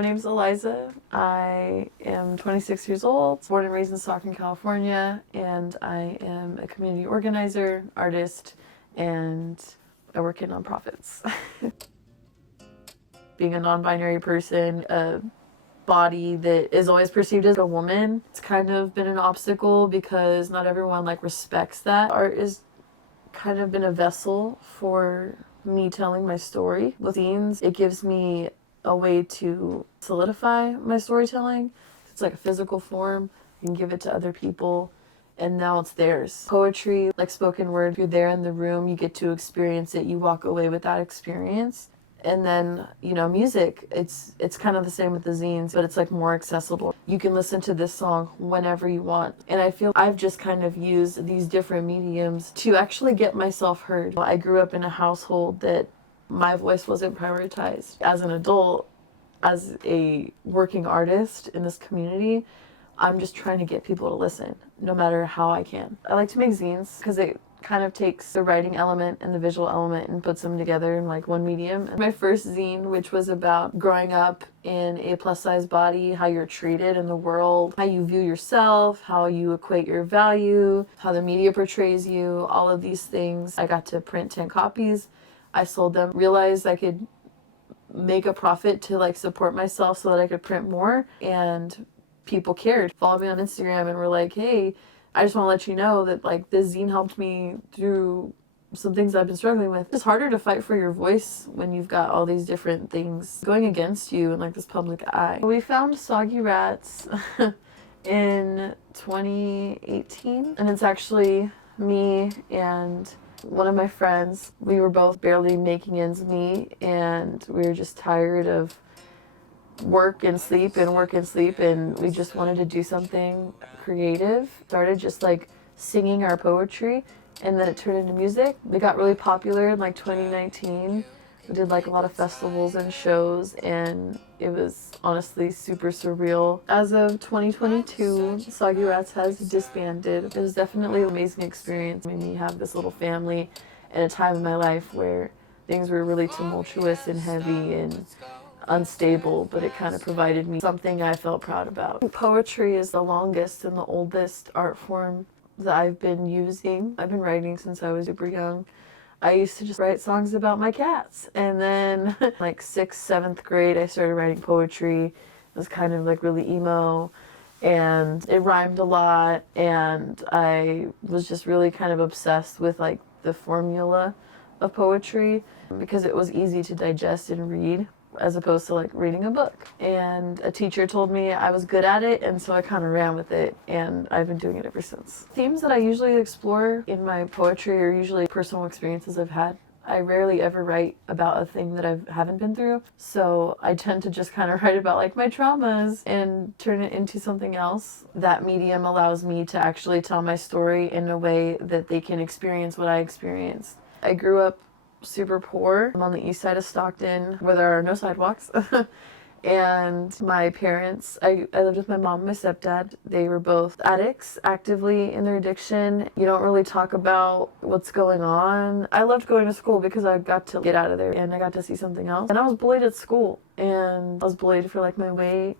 My name's Eliza. I am 26 years old, born and raised in Stockton, California, and I am a community organizer, artist, and I work in nonprofits. Being a non-binary person, a body that is always perceived as a woman, it's kind of been an obstacle because not everyone respects that. Art has kind of been a vessel for me telling my story. With zines, it gives me a way to solidify my storytelling. It's like a physical form. You can give it to other people and now it's theirs. Poetry, like spoken word, you're there in the room, you get to experience it, you walk away with that experience. And then, music, it's kind of the same with the zines, but it's more accessible. You can listen to this song whenever you want. And I feel I've just kind of used these different mediums to actually get myself heard. I grew up in a household that my voice wasn't prioritized. As an adult, as a working artist in this community, I'm just trying to get people to listen, no matter how I can. I like to make zines because it kind of takes the writing element and the visual element and puts them together in one medium. And my first zine, which was about growing up in a plus size body, how you're treated in the world, how you view yourself, how you equate your value, how the media portrays you, all of these things. I got to print 10 copies. I sold them, realized I could make a profit to support myself so that I could print more, and people cared. Followed me on Instagram and were like, hey, I just want to let you know that this zine helped me through some things I've been struggling with. It's harder to fight for your voice when you've got all these different things going against you in this public eye. We found Soggy Rats in 2018, and it's actually me and one of my friends. We were both barely making ends meet, and we were just tired of work and sleep, and we just wanted to do something creative. Started just singing our poetry, and then it turned into music. We got really popular in 2019. We did a lot of festivals and shows, and it was honestly super surreal. As of 2022, Soggy Rats has disbanded. It was definitely an amazing experience. It made me have this little family in a time in my life where things were really tumultuous and heavy and unstable, but it kind of provided me something I felt proud about. Poetry is the longest and the oldest art form that I've been using. I've been writing since I was super young. I used to just write songs about my cats, and then 6th, 7th grade I started writing poetry. It was kind of really emo, and it rhymed a lot, and I was just really kind of obsessed with the formula of poetry because it was easy to digest and read, as opposed to reading a book. And a teacher told me I was good at it, and so I kind of ran with it, and I've been doing it ever since. Themes that I usually explore in my poetry are usually personal experiences I've had. I rarely ever write about a thing that I haven't been through, so I tend to just kind of write about my traumas and turn it into something else. That medium allows me to actually tell my story in a way that they can experience what I experienced. I grew up super poor. I'm on the east side of Stockton where there are no sidewalks. And my parents, I lived with my mom and my stepdad. They were both addicts, actively in their addiction. You don't really talk about what's going on. I loved going to school because I got to get out of there and I got to see something else. And I was bullied at school, and I was bullied for my weight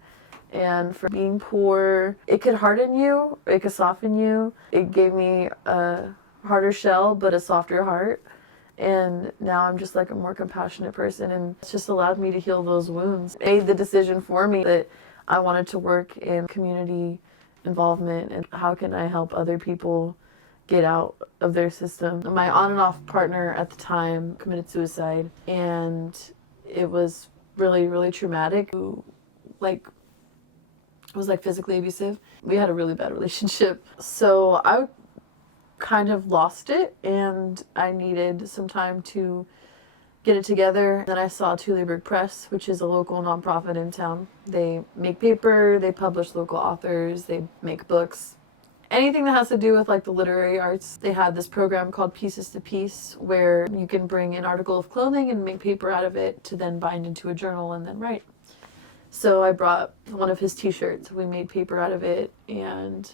and for being poor. It could harden you, it could soften you. It gave me a harder shell but a softer heart. And now I'm just a more compassionate person, and it's just allowed me to heal those wounds. It made the decision for me that I wanted to work in community involvement and how can I help other people get out of their system. My on and off partner at the time committed suicide, and it was really, really traumatic. Was physically abusive. We had a really bad relationship. So I kind of lost it, and I needed some time to get it together. Then I saw Tuliberg Press, which is a local nonprofit in town. They make paper, they publish local authors, they make books. Anything that has to do with the literary arts. They had this program called Pieces to Piece, where you can bring an article of clothing and make paper out of it to then bind into a journal and then write. So I brought one of his t-shirts. We made paper out of it, and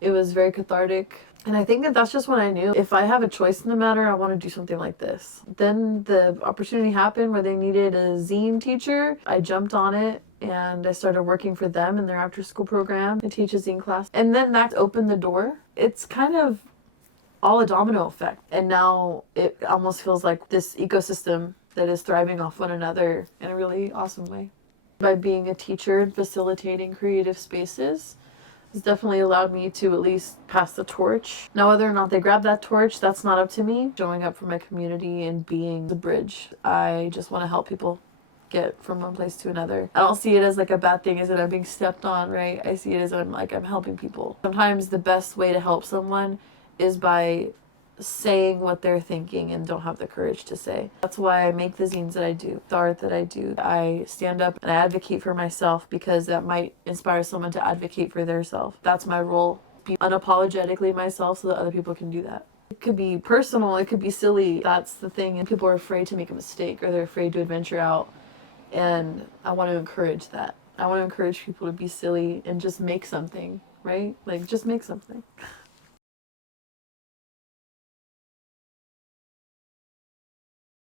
it was very cathartic. And I think that that's just when I knew if I have a choice in the matter, I want to do something like this. Then the opportunity happened where they needed a zine teacher. I jumped on it. and I started working for them in their after school program to teach a zine class. And then that opened the door. It's kind of all a domino effect. And now it almost feels like this ecosystem that is thriving off one another in a really awesome way. By being a teacher and facilitating creative spaces, it's definitely allowed me to at least pass the torch. Now, whether or not they grab that torch, that's not up to me. Showing up for my community and being the bridge. I just want to help people get from one place to another. I don't see it as like a bad thing, is that I'm being stepped on, right? I see it as I'm helping people. Sometimes the best way to help someone is by saying what they're thinking and don't have the courage to say. That's why I make the zines that I do, the art that I do. I stand up and I advocate for myself because that might inspire someone to advocate for their self. That's my role. Be unapologetically myself so that other people can do that. It could be personal, it could be silly. That's the thing. And people are afraid to make a mistake or they're afraid to adventure out. And I want to encourage that. I want to encourage people to be silly and just make something, right? Like, just make something.